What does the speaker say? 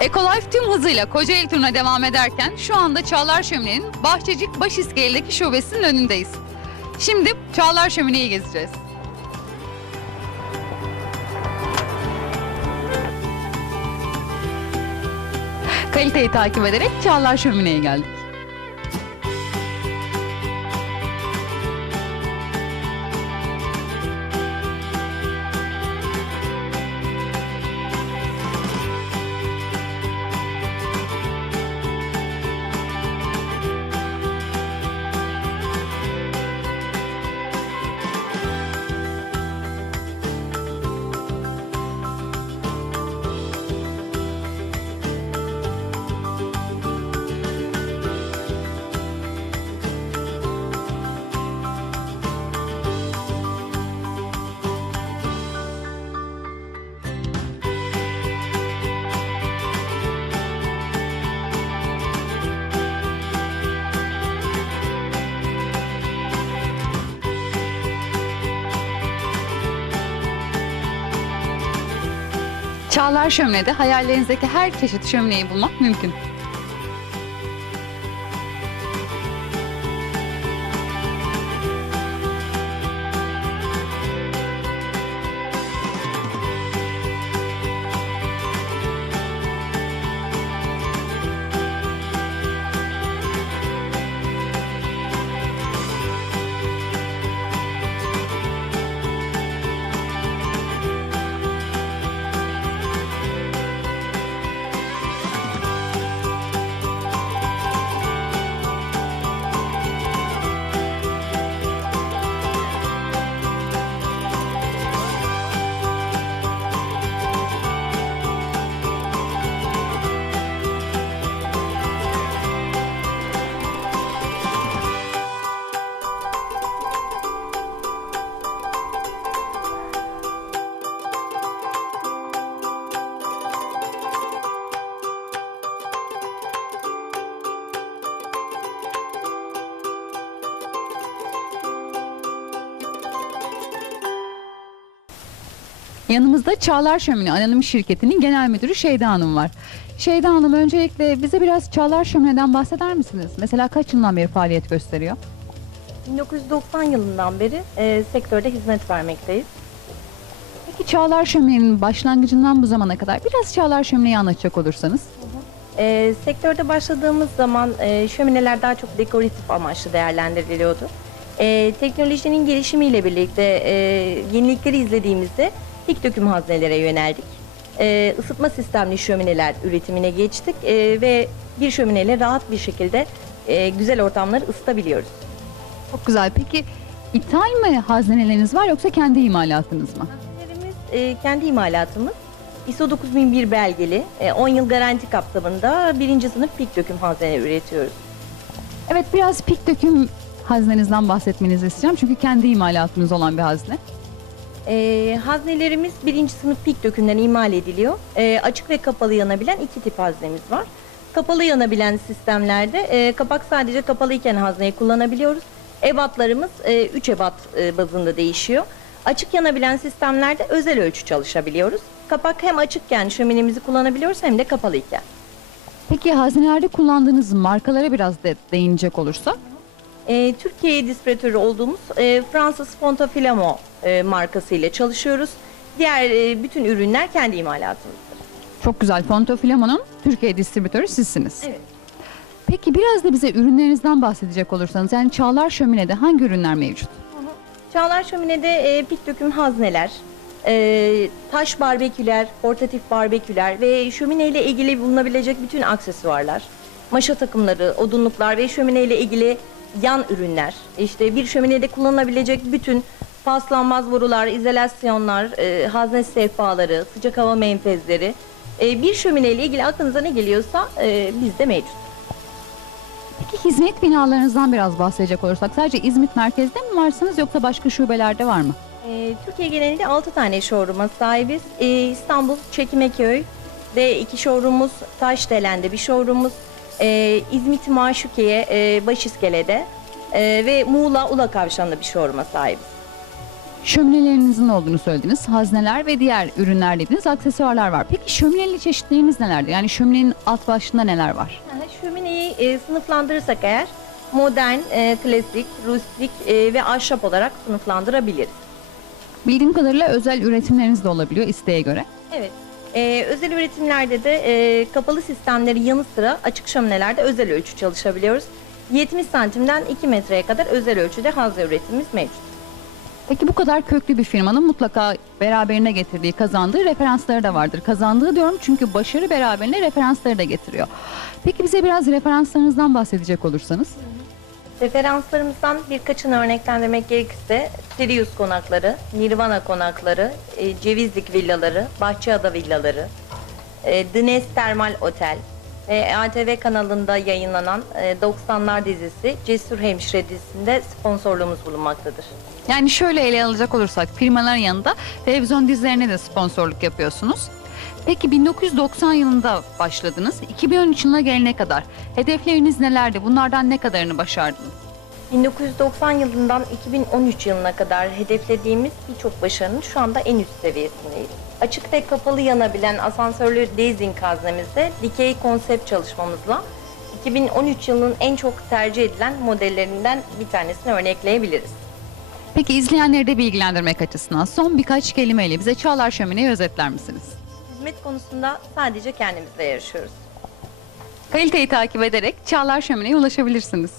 Ekolife tüm hızıyla Kocaeli turuna devam ederken şu anda Çağlar Şömine'nin Bahçecik Başiskele'deki şubesinin önündeyiz. Şimdi Çağlar Şömine'yi gezeceğiz. Kaliteyi takip ederek Çağlar Şömine'ye geldik. Çağlar Şömine'de hayallerinizdeki her çeşit şömineyi bulmak mümkün. Yanımızda Çağlar Şömine Anonim Şirketi'nin genel müdürü Şeyda Hanım var. Şeyda Hanım, öncelikle bize biraz Çağlar Şömine'den bahseder misiniz? Mesela kaç yıldan beri faaliyet gösteriyor? 1990 yılından beri sektörde hizmet vermekteyiz. Peki Çağlar Şömine'nin başlangıcından bu zamana kadar biraz Çağlar Şömine'yi anlatacak olursanız? Sektörde başladığımız zaman şömineler daha çok dekoratif amaçlı değerlendiriliyordu. Teknolojinin gelişimiyle birlikte yenilikleri izlediğimizde pik döküm haznelere yöneldik. Isıtma sistemli şömineler üretimine geçtik ve bir şömineyle rahat bir şekilde güzel ortamları ısıtabiliyoruz. Çok güzel. Peki ithal mi hazneleriniz var yoksa kendi imalatınız mı? Haznelerimiz kendi imalatımız. ISO 9001 belgeli, 10 yıl garanti kapsamında birinci sınıf pik döküm hazneleri üretiyoruz. Evet, biraz pik döküm haznenizden bahsetmenizi istiyorum çünkü kendi imalatınız olan bir hazne. Haznelerimiz birinci sınıf pik dökümden imal ediliyor. Açık ve kapalı yanabilen iki tip haznemiz var. Kapalı yanabilen sistemlerde kapak sadece kapalıyken hazneyi kullanabiliyoruz. Ebatlarımız 3 ebat bazında değişiyor. Açık yanabilen sistemlerde özel ölçü çalışabiliyoruz. Kapak hem açıkken şöminemizi kullanabiliyoruz hem de kapalıyken. Peki haznelerde kullandığınız markalara biraz değinecek olursak? Türkiye distribütörü olduğumuz Fransız Fontafilamo markası ile çalışıyoruz. Diğer bütün ürünler kendi imalatımızdır. Çok güzel. Fontoflamo'nun Türkiye distribütörü sizsiniz. Evet. Peki biraz da bize ürünlerinizden bahsedecek olursanız, yani Çağlar Şömine'de hangi ürünler mevcut? Çağlar Şömine'de pik döküm hazneler, taş barbeküler, portatif barbeküler ve şömine ile ilgili bulunabilecek bütün aksesuarlar, maşa takımları, odunluklar ve şömine ile ilgili yan ürünler, işte bir şöminede kullanılabilecek bütün paslanmaz borular, izolasyonlar, hazne sehpaları, sıcak hava menfezleri, bir şömine ile ilgili aklınıza ne geliyorsa bizde mevcut. Peki hizmet binalarınızdan biraz bahsedecek olursak, sadece İzmit merkezde mi varsınız yoksa başka şubelerde var mı? Türkiye genelinde 6 tane showroom'a sahibiz. İstanbul Çekimeköy'de 2 showroom'umuz, Taşdelen'de bir showroom'umuz, İzmit Maşukiye, Başiskele'de ve Muğla Ula Kavşağı'nda bir showroom'a sahibiz. Şöminelerinizin olduğunu söylediniz. Hazneler ve diğer ürünler dediniz. Aksesuarlar var. Peki şömineli çeşitleriniz nelerdir? Yani şöminenin alt başlığında neler var? Şömineyi sınıflandırırsak eğer modern, klasik, rustik ve ahşap olarak sınıflandırabiliriz. Bildiğim kadarıyla özel üretimleriniz de olabiliyor isteğe göre. Evet. Özel üretimlerde de kapalı sistemleri yanı sıra açık şöminelerde özel ölçü çalışabiliyoruz. 70 santimden 2 metreye kadar özel ölçüde hazne üretimimiz mevcut. Peki bu kadar köklü bir firmanın mutlaka beraberine getirdiği, kazandığı referansları da vardır. Kazandığı diyorum çünkü başarı beraberine referansları da getiriyor. Peki bize biraz referanslarınızdan bahsedecek olursanız. Referanslarımızdan birkaçını örneklendirmek gerekirse Sirius konakları, Nirvana konakları, Cevizlik villaları, Bahçeada villaları, The Nest Termal Otel ve ATV kanalında yayınlanan 90'lar dizisi Cesur Hemşire dizisinde sponsorluğumuz bulunmaktadır. Yani şöyle ele alacak olursak firmaların yanında televizyon dizilerine de sponsorluk yapıyorsunuz. Peki 1990 yılında başladınız. 2013 yılına gelene kadar hedefleriniz nelerdi? Bunlardan ne kadarını başardınız? 1990 yılından 2013 yılına kadar hedeflediğimiz birçok başarının şu anda en üst seviyesindeyiz. Açık ve kapalı yanabilen asansörlü Dazing haznemizde dikey konsept çalışmamızla 2013 yılının en çok tercih edilen modellerinden bir tanesini örnekleyebiliriz. Peki izleyenleri de bilgilendirmek açısından son birkaç kelimeyle bize Çağlar Şömine'yi özetler misiniz? Hizmet konusunda sadece kendimizle yarışıyoruz. Kaliteyi takip ederek Çağlar Şömine'ye ulaşabilirsiniz.